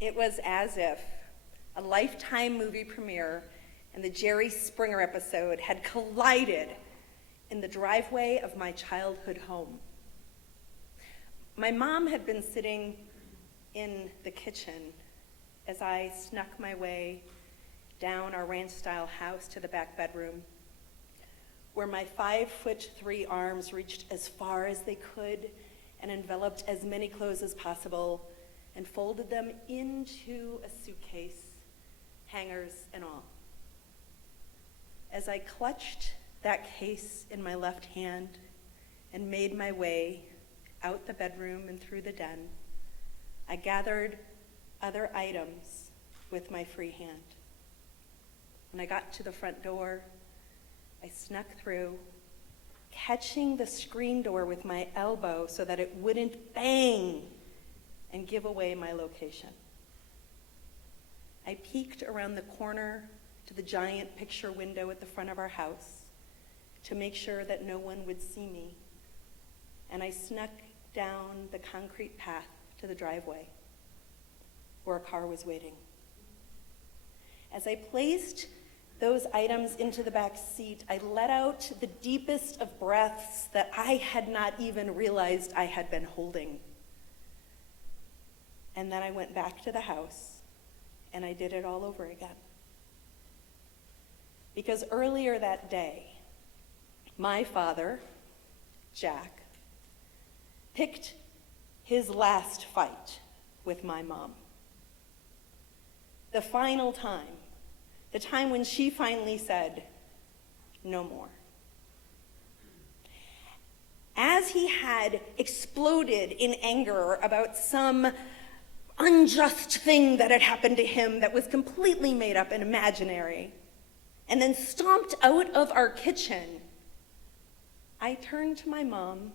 It was as if a Lifetime movie premiere and the Jerry Springer episode had collided in the driveway of my childhood home. My mom had been sitting in the kitchen as I snuck my way down our ranch-style house to the back bedroom, where my 5'3" arms reached as far as they could and enveloped as many clothes as possible and folded them into a suitcase, hangers and all. As I clutched that case in my left hand and made my way out the bedroom and through the den, I gathered other items with my free hand. When I got to the front door, I snuck through, catching the screen door with my elbow so that it wouldn't bang and give away my location. I peeked around the corner to the giant picture window at the front of our house to make sure that no one would see me, and I snuck down the concrete path to the driveway where a car was waiting. As I placed those items into the back seat, I let out the deepest of breaths that I had not even realized I had been holding. And then I went back to the house and I did it all over again. Because earlier that day, my father, Jack, picked his last fight with my mom. The final time, the time when she finally said, "No more." As he had exploded in anger about some unjust thing that had happened to him that was completely made up and imaginary, and then stomped out of our kitchen, I turned to my mom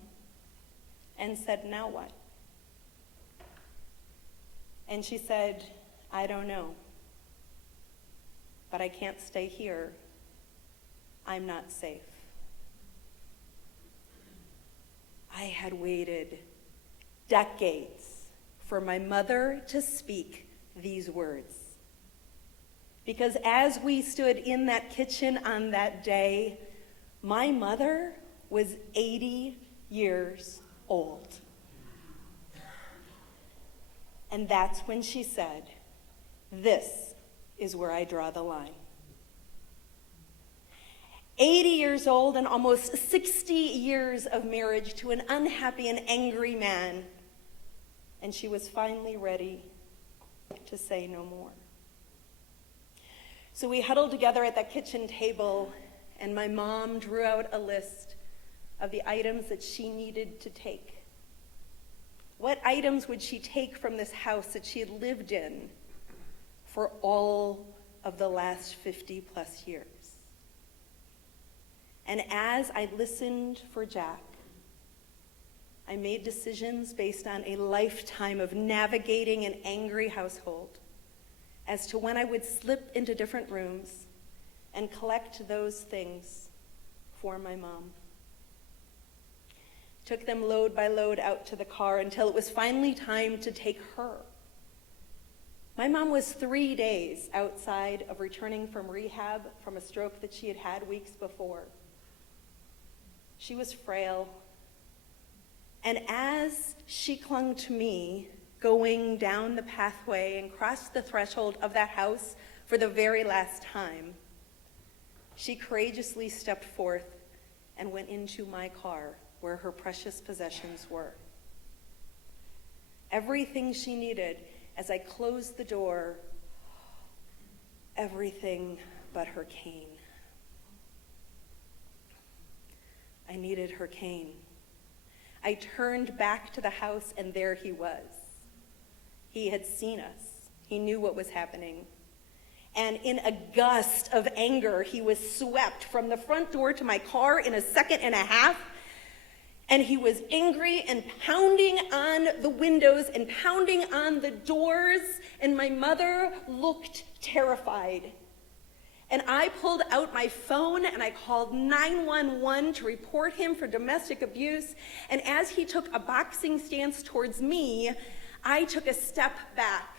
and said, "Now what?" And she said, "I don't know, but I can't stay here. I'm not safe." I had waited decades for my mother to speak these words. Because as we stood in that kitchen on that day, my mother was 80 years old. And that's when she said, "This is where I draw the line." 80 years old and almost 60 years of marriage to an unhappy and angry man. And she was finally ready to say no more. So we huddled together at that kitchen table, and my mom drew out a list of the items that she needed to take. What items would she take from this house that she had lived in for all of the last 50 plus years? And as I listened for Jack, I made decisions based on a lifetime of navigating an angry household as to when I would slip into different rooms and collect those things for my mom. Took them load by load out to the car until it was finally time to take her. My mom was 3 days outside of returning from rehab from a stroke that she had had weeks before. She was frail. And as she clung to me, going down the pathway and crossed the threshold of that house for the very last time, she courageously stepped forth and went into my car where her precious possessions were. Everything she needed as I closed the door, everything but her cane. I needed her cane. I turned back to the house, and there he was. He had seen us. He knew what was happening. And in a gust of anger, he was swept from the front door to my car in a second and a half. And he was angry and pounding on the windows and pounding on the doors. And my mother looked terrified. And I pulled out my phone and I called 911 to report him for domestic abuse. And as he took a boxing stance towards me, I took a step back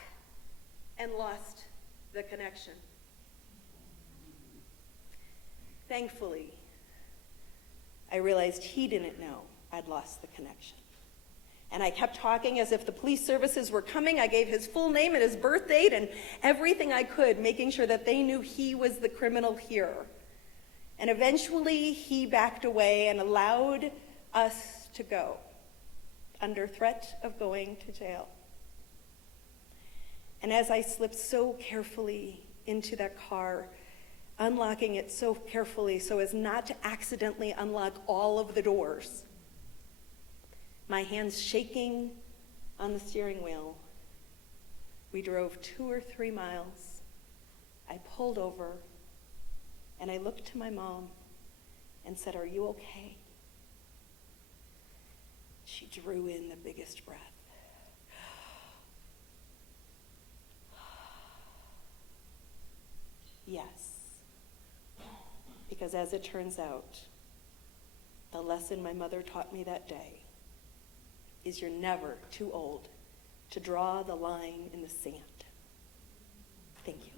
and lost the connection. Thankfully, I realized he didn't know I'd lost the connection. And I kept talking as if the police services were coming. I gave his full name and his birth date and everything I could, making sure that they knew he was the criminal here. And eventually he backed away and allowed us to go, under threat of going to jail. And as I slipped so carefully into that car, unlocking it so carefully so as not to accidentally unlock all of the doors, my hands shaking on the steering wheel, we drove 2 or 3 miles. I pulled over and I looked to my mom and said, "Are you okay?" She drew in the biggest breath. Yes. Because as it turns out, the lesson my mother taught me that day is you're never too old to draw the line in the sand. Thank you.